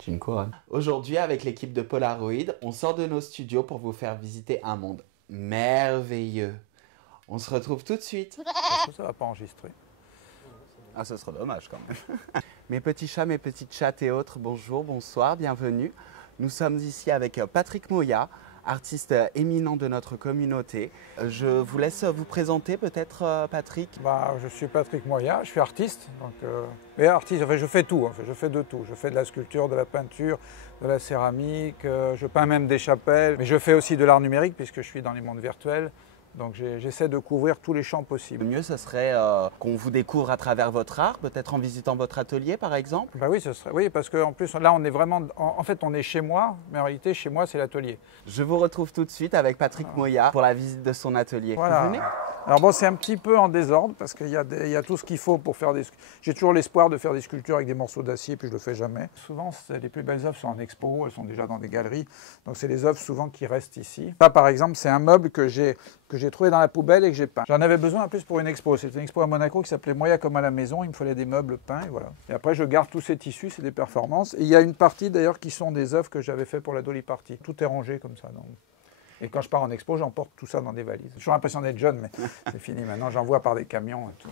J'ai une couronne. Aujourd'hui, avec l'équipe de Polaroid, on sort de nos studios pour vous faire visiter un monde merveilleux. On se retrouve tout de suite. Parce que ça va pas enregistrer. Ah, ce serait dommage quand même. Mes petits chats, mes petites chattes et autres, bonjour, bonsoir, bienvenue. Nous sommes ici avec Patrick Moya, artiste éminent de notre communauté. Je vous laisse vous présenter peut-être, Patrick. Je suis Patrick Moya, je suis artiste. Mais artiste, je fais tout, je fais de tout. Je fais de la sculpture, de la peinture, de la céramique, je peins même des chapelles. Mais je fais aussi de l'art numérique puisque je suis dans les mondes virtuels. Donc j'essaie de couvrir tous les champs possibles. Le mieux, ce serait qu'on vous découvre à travers votre art, peut-être en visitant votre atelier par exemple. Oui, oui, parce qu'en plus là on est vraiment, en fait on est chez moi, mais en réalité chez moi c'est l'atelier. Je vous retrouve tout de suite avec Patrick Moya pour la visite de son atelier. Voilà. Vous venez ? Alors bon, c'est un petit peu en désordre parce qu'il y a tout ce qu'il faut pour faire des... J'ai toujours l'espoir de faire des sculptures avec des morceaux d'acier, puis je le fais jamais. Souvent, les plus belles œuvres sont en expo, elles sont déjà dans des galeries. Donc c'est les œuvres souvent qui restent ici. Ça, par exemple, c'est un meuble que j'ai trouvé dans la poubelle et que j'ai peint. J'en avais besoin en plus pour une expo. C'était une expo à Monaco qui s'appelait Moya comme à la maison. Il me fallait des meubles peints, et voilà. Et après, je garde tous ces tissus, c'est des performances. Et il y a une partie d'ailleurs qui sont des œuvres que j'avais fait pour la Dolly Party. Tout est rangé comme ça. Donc. Et quand je pars en expo, j'emporte tout ça dans des valises. J'ai toujours l'impression d'être jeune, mais c'est fini maintenant. J'envoie par des camions et tout.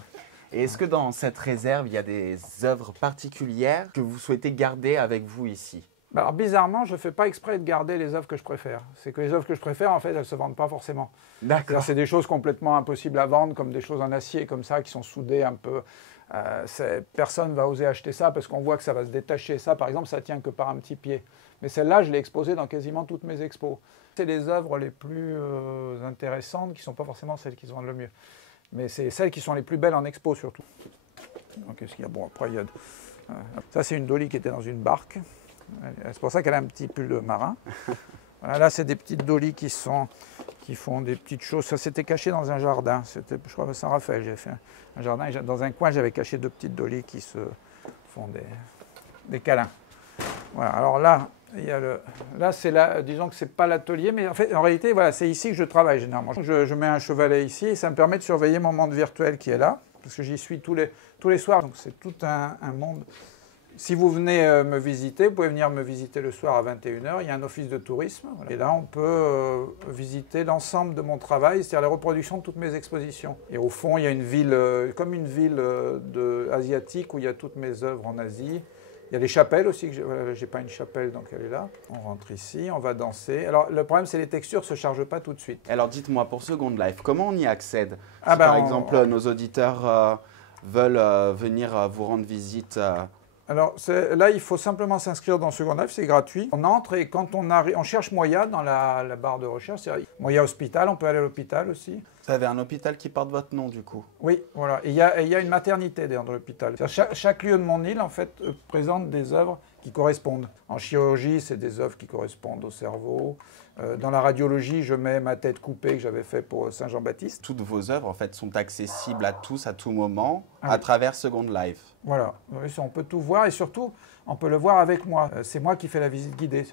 Et est-ce que dans cette réserve, il y a des œuvres particulières que vous souhaitez garder avec vous ici ? Alors bizarrement, je ne fais pas exprès de garder les œuvres que je préfère. C'est que les œuvres que je préfère, en fait, elles ne se vendent pas forcément. D'accord. C'est des choses complètement impossibles à vendre, comme des choses en acier, comme ça, qui sont soudées un peu. Personne ne va oser acheter ça parce qu'on voit que ça va se détacher. Ça, par exemple, ça tient que par un petit pied. Mais celle-là, je l'ai exposée dans quasiment toutes mes expos. C'est les œuvres les plus intéressantes qui ne sont pas forcément celles qui se vendent le mieux. Mais c'est celles qui sont les plus belles en expo, surtout. Donc, qu'est-ce qu'il y a ? Bon, après, il y a... Ça, c'est une Dolly qui était dans une barque. C'est pour ça qu'elle a un petit pull de marin. Voilà, là, c'est des petites Dolly qui font des petites choses. Ça s'était caché dans un jardin. C'était, je crois, à Saint-Raphaël. J'avais fait un jardin. Et dans un coin, j'avais caché deux petites Dolly qui se font des câlins. Voilà. Alors là, disons que c'est pas l'atelier, mais en réalité, voilà, c'est ici que je travaille généralement. Je mets un chevalet ici et ça me permet de surveiller mon monde virtuel qui est là, parce que j'y suis tous les soirs. Donc c'est tout un monde. Si vous venez me visiter, vous pouvez venir me visiter le soir à 21 h. Il y a un office de tourisme. Voilà. Et là, on peut visiter l'ensemble de mon travail, c'est-à-dire la reproduction de toutes mes expositions. Et au fond, il y a une ville, comme une ville asiatique où il y a toutes mes œuvres en Asie. Il y a les chapelles aussi, j'ai pas une chapelle, donc elle est là. On rentre ici, on va danser. Alors, le problème, c'est que les textures ne se chargent pas tout de suite. Alors, dites-moi, pour Second Life, comment on y accède ? Si par exemple, nos auditeurs veulent venir vous rendre visite Alors là, il faut simplement s'inscrire dans Second Life, c'est gratuit. On entre et quand on arrive, on cherche Moya dans la barre de recherche. Moya Hospital, on peut aller à l'hôpital aussi. Vous avez un hôpital qui porte votre nom du coup ? Oui, voilà. Et il y a une maternité d'ailleurs dans l'hôpital. Chaque lieu de mon île, en fait, présente des œuvres qui correspondent. En chirurgie, c'est des œuvres qui correspondent au cerveau. Dans la radiologie, je mets ma tête coupée que j'avais fait pour Saint-Jean-Baptiste. Toutes vos œuvres, en fait, sont accessibles à tous, à tout moment, à travers Second Life. Voilà, oui, on peut tout voir et surtout, on peut le voir avec moi. C'est moi qui fais la visite guidée.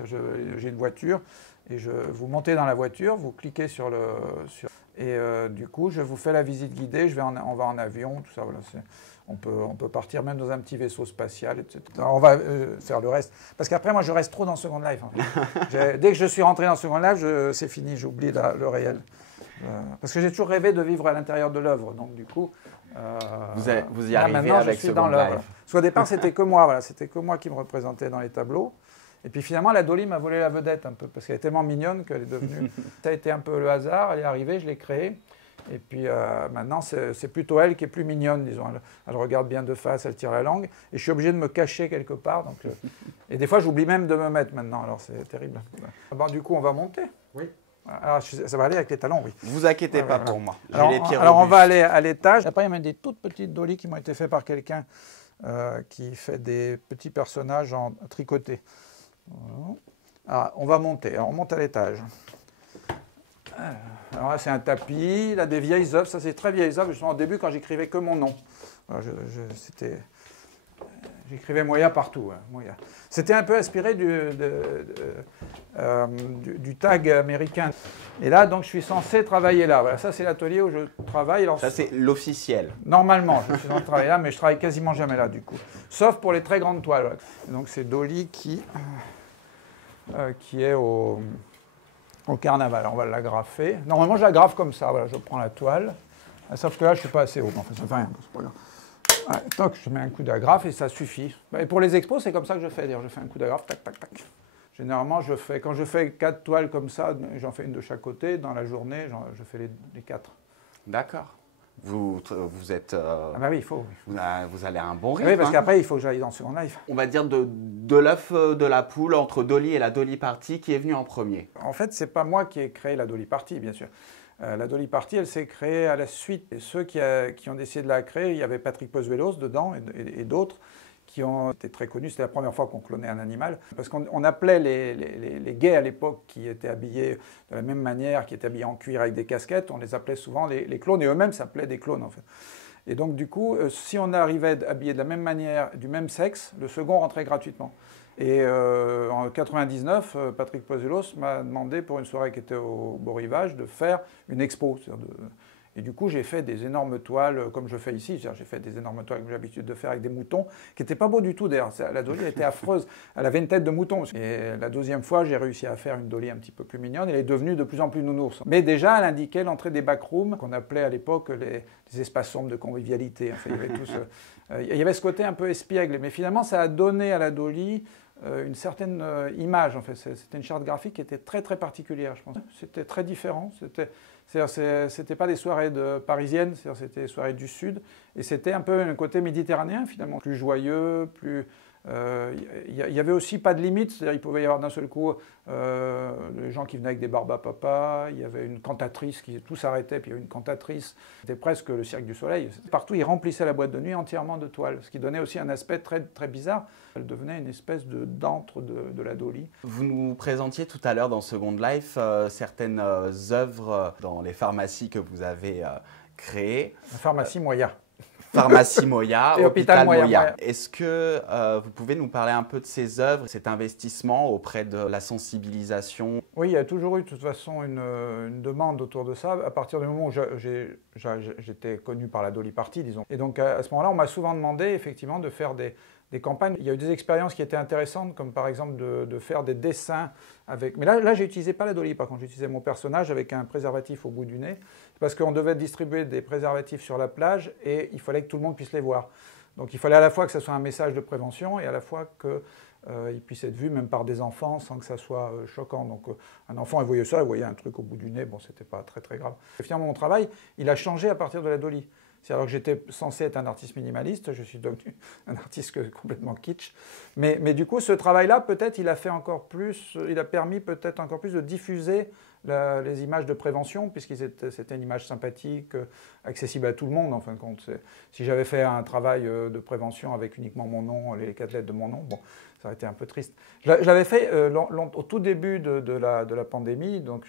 J'ai une voiture et vous montez dans la voiture, vous cliquez sur le... et du coup, je vous fais la visite guidée, on va en avion, tout ça. Voilà, on peut partir même dans un petit vaisseau spatial, etc. Alors, on va faire le reste. Parce qu'après, moi, je reste trop dans Second Life. En fait. Dès que je suis rentré dans Second Life, c'est fini, j'oublie le réel. Parce que j'ai toujours rêvé de vivre à l'intérieur de l'œuvre. Donc, du coup... vous y arrivez avec Second Life. Parce qu'au départ, c'était que moi. Voilà, c'était que moi qui me représentais dans les tableaux. Et puis finalement, la Dolly m'a volé la vedette un peu. Parce qu'elle est tellement mignonne qu'elle est devenue... Ça a été un peu le hasard. Elle est arrivée, je l'ai créée. Et puis maintenant, c'est plutôt elle qui est plus mignonne, disons. Elle regarde bien de face, elle tire la langue. Et je suis obligé de me cacher quelque part. Donc, et des fois, j'oublie même de me mettre maintenant. Alors, c'est terrible. Bon, du coup, on va monter. Oui. Alors, ça va aller avec les talons, oui. Vous inquiétez pas pour moi. Alors, les pieds on va aller à l'étage. Après, il y a même des toutes petites Dolly qui m'ont été faites par quelqu'un qui fait des petits personnages en tricoté. Alors, on va monter. Alors, on monte à l'étage. Alors là, c'est un tapis. Là, des vieilles œuvres. Ça, c'est très vieilles œuvres. Justement, au début, quand j'écrivais que mon nom. C'était J'écrivais Moya partout. Hein, Moya. C'était un peu inspiré du tag américain. Et là, donc, je suis censé travailler là. Voilà, ça, c'est l'atelier où je travaille. Alors, ça, c'est l'officiel. Normalement, je suis censé travailler là, mais je travaille quasiment jamais là, du coup. Sauf pour les très grandes toiles. Donc, c'est Dolly qui est au carnaval. On va l'agrafer. Normalement, je l'agrafe comme ça. Voilà, je prends la toile. Sauf que là, je ne suis pas assez haut. Enfin, ça fait rien. C'est pas grave. Ouais, toc, je mets un coup d'agrafe et ça suffit. Et pour les expos, c'est comme ça que je fais. Je fais un coup d'agrafe, tac, tac, tac. Généralement, quand je fais 4 toiles comme ça, j'en fais une de chaque côté. Dans la journée, je fais les 4. D'accord. Vous êtes... Ah bah oui, il faut. Vous allez à un bon rythme. Oui, parce qu'après, il faut que j'aille dans le Second Life. On va dire de l'œuf de la poule entre Dolly et la Dolly Party, qui est venu en premier. En fait, c'est pas moi qui ai créé la Dolly Party, bien sûr. La Dolly Party, elle s'est créée à la suite. Et ceux qui ont décidé de la créer, il y avait Patrick Pozuelos dedans et d'autres qui ont été très connus. C'était la première fois qu'on clonait un animal. Parce qu'on appelait les gays à l'époque qui étaient habillés de la même manière, qui étaient habillés en cuir avec des casquettes, on les appelait souvent les clones. Et eux-mêmes s'appelaient des clones, en fait. Et donc, du coup, si on arrivait habillé de la même manière, du même sexe, le second rentrait gratuitement. Et en 99, Patrick Pozuelos m'a demandé pour une soirée qui était au Beau Rivage de faire une expo. Et du coup, j'ai fait des énormes toiles comme je fais ici. J'ai fait des énormes toiles que j'ai l'habitude de faire avec des moutons, qui n'étaient pas beaux du tout d'ailleurs. La Dolly était affreuse. Elle avait une tête de mouton. Et la deuxième fois, j'ai réussi à faire une Dolly un petit peu plus mignonne. Elle est devenue de plus en plus nounours. Mais déjà, elle indiquait l'entrée des backrooms, qu'on appelait à l'époque les espaces sombres de convivialité. Enfin, il y avait ce côté un peu espiègle. Mais finalement, ça a donné à la Dolly une certaine image. En fait. C'était une charte graphique qui était très très particulière, je pense. C'était très différent. C'était pas des soirées parisiennes, c'était des soirées du Sud. Et c'était un peu un côté méditerranéen, finalement. Plus joyeux, plus... Il y avait aussi pas de limite, c'est-à-dire il pouvait y avoir d'un seul coup les gens qui venaient avec des barbes à papa, il y avait une cantatrice, tout s'arrêtait, puis il y avait une cantatrice. C'était presque le Cirque du Soleil. Partout, ils remplissaient la boîte de nuit entièrement de toiles, ce qui donnait aussi un aspect très, très bizarre. Elle devenait une espèce d'antre de la Dolly. Vous nous présentiez tout à l'heure dans Second Life certaines œuvres dans les pharmacies que vous avez créées. La pharmacie Moya. Pharmacie Moya, et Hôpital Moya. Moya. Est-ce que vous pouvez nous parler un peu de ces œuvres, cet investissement auprès de la sensibilisation? Oui, il y a toujours eu de toute façon une demande autour de ça, à partir du moment où j'étais connu par la Dolly Party, disons. Et donc à ce moment-là, on m'a souvent demandé effectivement de faire des campagnes. Il y a eu des expériences qui étaient intéressantes, comme par exemple de faire des dessins avec... Mais là j'utilisais pas la Dolly, par contre, j'utilisais mon personnage avec un préservatif au bout du nez, parce qu'on devait distribuer des préservatifs sur la plage et il fallait que tout le monde puisse les voir. Donc il fallait à la fois que ce soit un message de prévention et à la fois qu'il puisse être vu même par des enfants sans que ça soit choquant. Donc un enfant, il voyait ça, il voyait un truc au bout du nez, bon, c'était pas très très grave. Et finalement, mon travail, il a changé à partir de la Dolly. Alors que j'étais censé être un artiste minimaliste, je suis devenu un artiste complètement kitsch. Mais du coup, ce travail-là, peut-être, il a permis peut-être encore plus de diffuser les images de prévention, puisque c'était une image sympathique, accessible à tout le monde, en fin de compte. Si j'avais fait un travail de prévention avec uniquement mon nom, les 4 lettres de mon nom, bon, ça aurait été un peu triste. Je l'avais fait au tout début de la pandémie, donc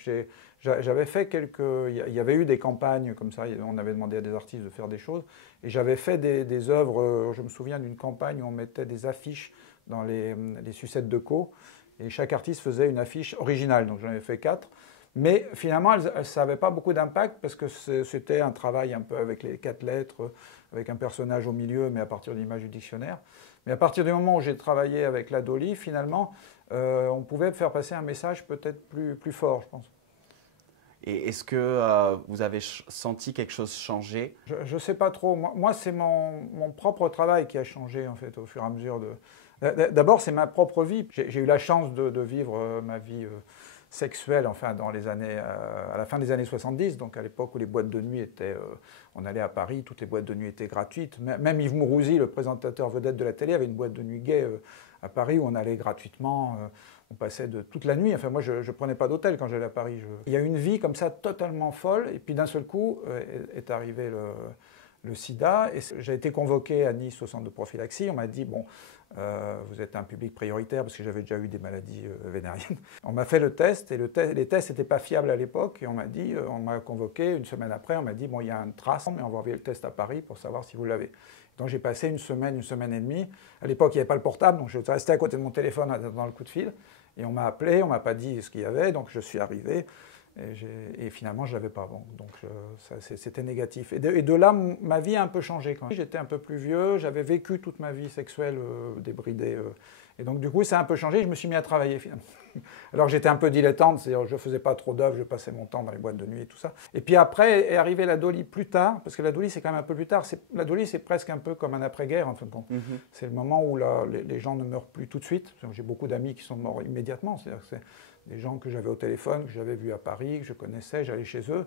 j'avais fait il y avait eu des campagnes comme ça, on avait demandé à des artistes de faire des choses, et j'avais fait des œuvres, je me souviens d'une campagne où on mettait des affiches dans les sucettes de Co, et chaque artiste faisait une affiche originale, donc j'en avais fait 4. Mais finalement, ça n'avait pas beaucoup d'impact parce que c'était un travail un peu avec les 4 lettres, avec un personnage au milieu, mais à partir de l'image du dictionnaire. Mais à partir du moment où j'ai travaillé avec la Dolly, finalement, on pouvait faire passer un message peut-être plus fort, je pense. Et est-ce que vous avez senti quelque chose changer? Je ne sais pas trop. Moi c'est mon propre travail qui a changé, en fait, au fur et à mesure de... D'abord, c'est ma propre vie. J'ai eu la chance de vivre ma vie... sexuelle, enfin, à la fin des années 70, donc à l'époque où les boîtes de nuit étaient... on allait à Paris, toutes les boîtes de nuit étaient gratuites. Même Yves Mourouzi, le présentateur vedette de la télé, avait une boîte de nuit gay à Paris où on allait gratuitement. On passait toute la nuit. Enfin, moi, je ne prenais pas d'hôtel quand j'allais à Paris. Il y a une vie comme ça totalement folle. Et puis d'un seul coup est arrivé le sida. Et j'ai été convoqué à Nice au centre de prophylaxie. On m'a dit, bon, vous êtes un public prioritaire, parce que j'avais déjà eu des maladies vénériennes. On m'a fait le test, et les tests n'étaient pas fiables à l'époque. Et on m'a convoqué, une semaine après, on m'a dit, bon, il y a une trace, mais on va envoyer le test à Paris pour savoir si vous l'avez. Donc j'ai passé une semaine et demie. À l'époque, il n'y avait pas le portable, donc je restais à côté de mon téléphone dans le coup de fil. Et on m'a appelé, on ne m'a pas dit ce qu'il y avait, donc je suis arrivé. Et finalement, je ne l'avais pas. Bon, donc c'était négatif. Et de là, ma vie a un peu changé. Quand j'étais un peu plus vieux, j'avais vécu toute ma vie sexuelle débridée. Et donc du coup, ça a un peu changé. Je me suis mis à travailler finalement. Alors j'étais un peu dilettante, c'est-à-dire je ne faisais pas trop d'œuvres, je passais mon temps dans les boîtes de nuit et tout ça. Et puis après est arrivée la Dolly plus tard, parce que la Dolly c'est quand même un peu plus tard. La Dolly c'est presque un peu comme un après-guerre en fin de compte. C'est le moment où les gens ne meurent plus tout de suite. J'ai beaucoup d'amis qui sont morts immédiatement, c'est-à-dire que c'est des gens que j'avais au téléphone, que j'avais vus à Paris, que je connaissais, j'allais chez eux.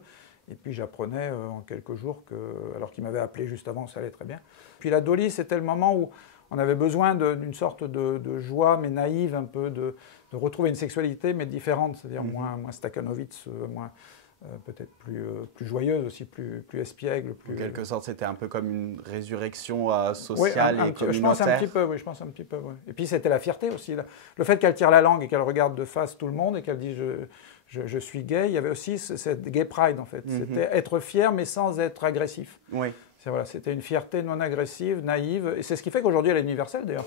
Et puis j'apprenais en quelques jours alors qu'ils m'avaient appelé juste avant, ça allait très bien. Puis la Dolly c'était le moment où on avait besoin d'une sorte de joie, mais naïve, un peu, de retrouver une sexualité, mais différente, c'est-à-dire moins Stakhanovitz, peut-être plus joyeuse aussi, plus espiègle. En quelque sorte, c'était un peu comme une résurrection et sociale communautaire. Je pense un petit peu, oui, je pense un petit peu. Oui. Et puis c'était la fierté aussi. Le fait qu'elle tire la langue et qu'elle regarde de face tout le monde et qu'elle dit je suis gay, il y avait aussi cette gay pride en fait. C'était être fier mais sans être agressif. Oui. C'était une fierté non agressive, naïve, et c'est ce qui fait qu'aujourd'hui elle est universelle d'ailleurs.